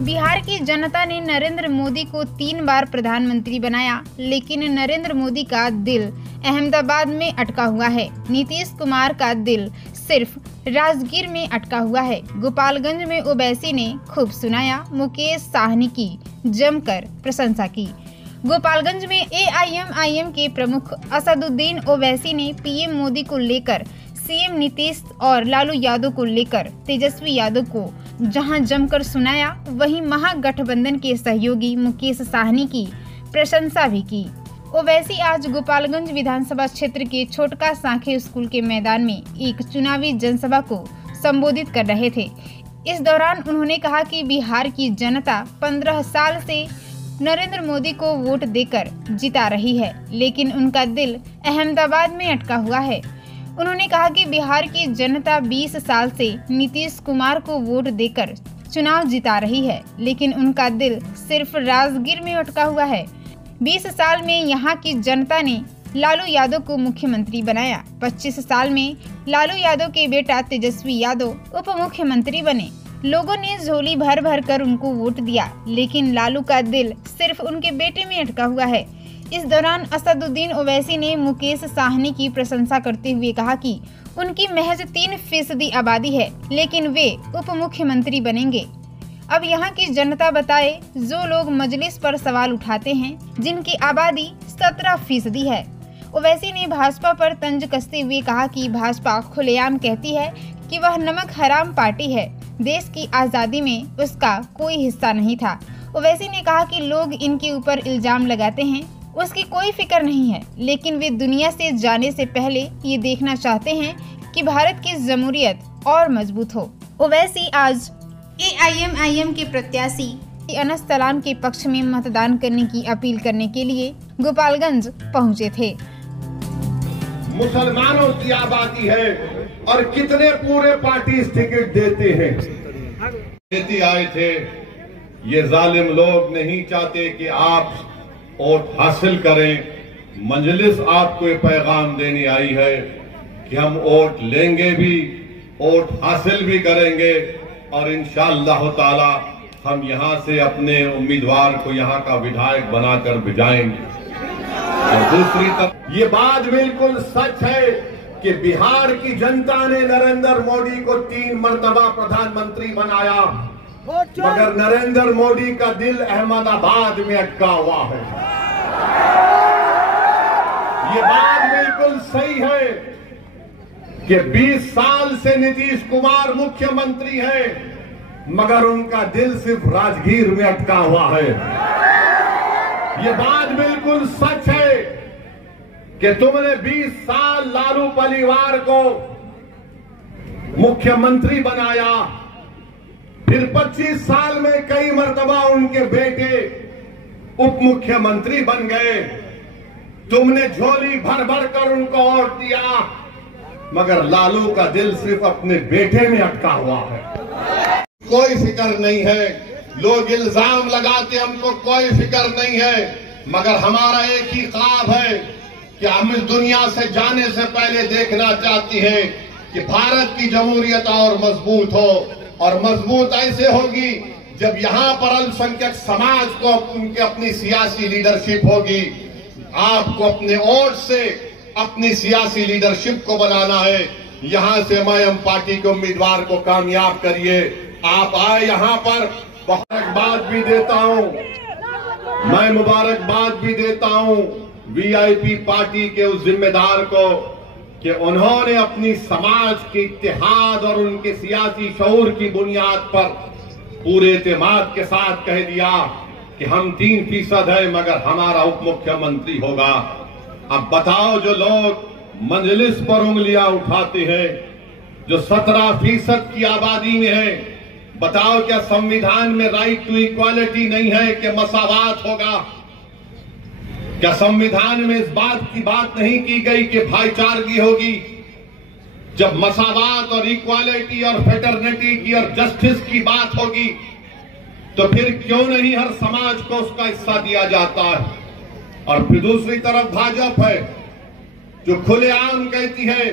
बिहार की जनता ने नरेंद्र मोदी को 3 बार प्रधानमंत्री बनाया, लेकिन नरेंद्र मोदी का दिल अहमदाबाद में अटका हुआ है। नीतीश कुमार का दिल सिर्फ राजगीर में अटका हुआ है। गोपालगंज में ओवैसी ने खूब सुनाया, मुकेश साहनी की जमकर प्रशंसा की। गोपालगंज में एआईएमआईएम के प्रमुख असदुद्दीन ओवैसी ने पीएम मोदी को लेकर सीएम नीतीश और लालू यादव को लेकर तेजस्वी यादव को जहां जमकर सुनाया, वहीं महागठबंधन के सहयोगी मुकेश साहनी की प्रशंसा भी की। ओवैसी आज गोपालगंज विधानसभा क्षेत्र के छोटका सांखे स्कूल के मैदान में एक चुनावी जनसभा को संबोधित कर रहे थे। इस दौरान उन्होंने कहा कि बिहार की जनता 15 साल से नरेंद्र मोदी को वोट देकर जिता रही है, लेकिन उनका दिल अहमदाबाद में अटका हुआ है। उन्होंने कहा कि बिहार की जनता 20 साल से नीतीश कुमार को वोट देकर चुनाव जिता रही है, लेकिन उनका दिल सिर्फ राजगीर में अटका हुआ है। 20 साल में यहाँ की जनता ने लालू यादव को मुख्यमंत्री बनाया। 25 साल में लालू यादव के बेटा तेजस्वी यादव उप मुख्यमंत्री बने। लोगों ने झोली भर भर कर उनको वोट दिया, लेकिन लालू का दिल सिर्फ उनके बेटे में अटका हुआ है। इस दौरान असदुद्दीन ओवैसी ने मुकेश साहनी की प्रशंसा करते हुए कहा कि उनकी महज 3% आबादी है, लेकिन वे उप मुख्यमंत्री बनेंगे। अब यहाँ की जनता बताए, जो लोग मजलिस पर सवाल उठाते हैं, जिनकी आबादी 17% है। ओवैसी ने भाजपा पर तंज कसते हुए कहा कि भाजपा खुलेआम कहती है कि वह नमक हराम पार्टी है, देश की आज़ादी में उसका कोई हिस्सा नहीं था। ओवैसी ने कहा कि लोग इनके ऊपर इल्जाम लगाते हैं, उसकी कोई फिक्र नहीं है, लेकिन वे दुनिया से जाने से पहले ये देखना चाहते हैं कि भारत की जमहूरियत और मजबूत हो। ओवैसी आज एआईएमआईएम के प्रत्याशी अनस सलाम के पक्ष में मतदान करने की अपील करने के लिए गोपालगंज पहुंचे थे। मुसलमानों की आबादी है और कितने पूरे पार्टी टिकट देते हैं। देते आए थे, ये जालिम लोग नहीं चाहते कि आप वोट हासिल करें। मजलिस आपको ये पैगाम देने आई है कि हम वोट लेंगे भी, वोट हासिल भी करेंगे और इंशाअल्लाह ताला हम यहां से अपने उम्मीदवार को यहां का विधायक बनाकर भिजाएंगे। और दूसरी तरफ ये बात बिल्कुल सच है कि बिहार की जनता ने नरेंद्र मोदी को 3 मरतबा प्रधानमंत्री बनाया, मगर नरेंद्र मोदी का दिल अहमदाबाद में अटका हुआ है। ये बात बिल्कुल सही है कि 20 साल से नीतीश कुमार मुख्यमंत्री है, मगर उनका दिल सिर्फ राजगीर में अटका हुआ है। ये बात बिल्कुल सच है कि तुमने 20 साल लालू परिवार को मुख्यमंत्री बनाया, फिर 25 साल में कई मर्तबा उनके बेटे उप मुख्यमंत्री बन गए। तुमने झोली भर भर कर उनको वोट दिया, मगर लालू का दिल सिर्फ अपने बेटे में अटका हुआ है। कोई फिक्र नहीं है, लोग इल्जाम लगाते, हमको कोई फिक्र नहीं है, मगर हमारा एक ही ख्वाब है कि हम इस दुनिया से जाने से पहले देखना चाहती हैं कि भारत की जमहूरियत और मजबूत हो। और मजबूत ऐसे होगी जब यहाँ पर अल्पसंख्यक समाज को उनकी अपनी सियासी लीडरशिप होगी। आपको अपने वोट से अपनी सियासी लीडरशिप को बनाना है। यहाँ से एमआईएम पार्टी के उम्मीदवार को कामयाब करिए। आप आए यहाँ पर, मुबारकबाद भी देता हूँ, मैं मुबारकबाद भी देता हूँ वीआईपी पार्टी के उस जिम्मेदार को कि उन्होंने अपनी समाज के इत्तेहाद और उनके सियासी शऊर की बुनियाद पर पूरे एतमाद के साथ कह दिया कि हम 3% है, मगर हमारा उप मुख्यमंत्री होगा। अब बताओ, जो लोग मजलिस पर उंगलियां उठाते हैं, जो 17% की आबादी में है, बताओ क्या संविधान में राइट टू इक्वालिटी नहीं है कि मसावात होगा? क्या संविधान में इस बात की बात नहीं की गई कि भाईचारगी होगी? जब मसावात और इक्वालिटी और फेटर्निटी की और जस्टिस की बात होगी, तो फिर क्यों नहीं हर समाज को उसका हिस्सा दिया जाता है? और फिर दूसरी तरफ भाजपा है जो खुलेआम कहती है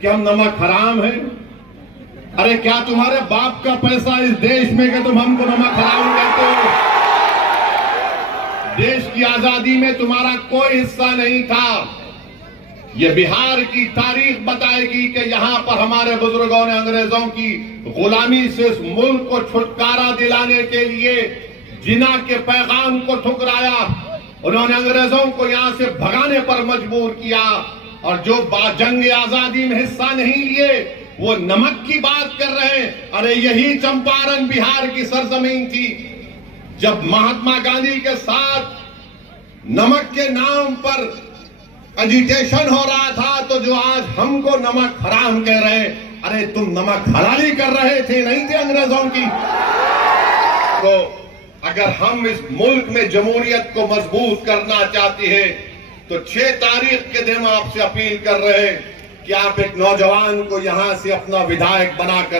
कि हम नमक हराम हैं, अरे क्या तुम्हारे बाप का पैसा इस देश में कि तुम हमको नमक हराम कहते हो? देश की आजादी में तुम्हारा कोई हिस्सा नहीं था। ये बिहार की तारीख बताएगी कि यहां पर हमारे बुजुर्गों ने अंग्रेजों की गुलामी से इस मुल्क को छुटकारा दिलाने के लिए जिना के पैगाम को ठुकराया। उन्होंने अंग्रेजों को यहां से भगाने पर मजबूर किया, और जो जंग आजादी में हिस्सा नहीं लिए वो नमक की बात कर रहे हैं। अरे यही चंपारण बिहार की सरजमीन थी। जब महात्मा गांधी के साथ नमक के नाम पर एजिटेशन हो रहा था, तो जो आज हमको नमक हराम कह रहे हैं, अरे तुम नमक हलाली कर रहे थे, नहीं थे अंग्रेजों की। तो अगर हम इस मुल्क में जमहूरियत को मजबूत करना चाहते हैं तो 6 तारीख के दिन आपसे अपील कर रहे हैं कि आप एक नौजवान को यहां से अपना विधायक बनाकर